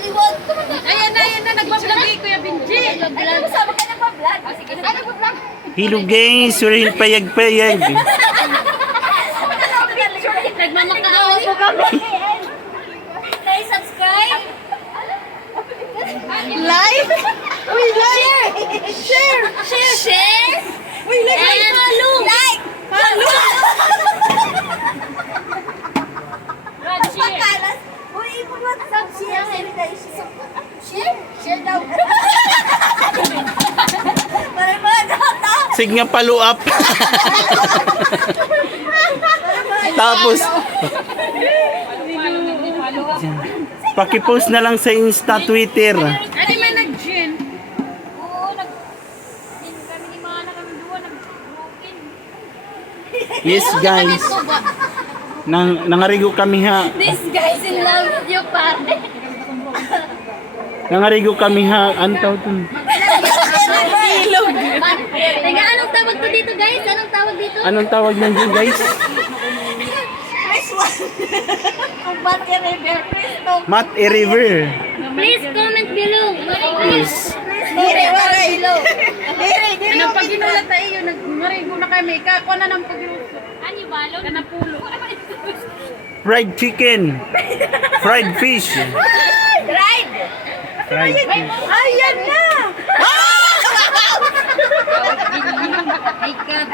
Maliwog. Ayan na, nagbablog eh, Kuya Benji. Ano, sama ka na pa vlog? Sige, ano pa vlog? Hello guys, suril payag-payag. Nagmamakaawa po kami. Guys, subscribe. Live? Uy, live! Share! Uy, like, and follow. Like. Follow! Pagkalas. Uy, mag-WhatsApp. Share daw. Para mga data. Sige nga follow up. Tapos paki-post na lang sa Insta, Twitter. Ano may nag-gin? Oo, kami ni mga na kami duwa, nag-broken. Yes guys. Nangarigo kami ha. This guy's in love with you, pare. Nangarigo kami ha. Antaw dun. Ilog. Teka, anong tawag to dito, guys? Anong tawag dito? Anong tawag nandiyan guys? Nice one. Kung ba't yan ay bear, please don't. Mat River. Please comment below. Yes. Please comment below. Ano pag ginulat tayo yun, nagmarigo na kami. Kako na ng pag-iusap. Ano balon? Kanapulo. Fried chicken. Fried fish. Right. Fried fish. Ayan na! Ay, kat.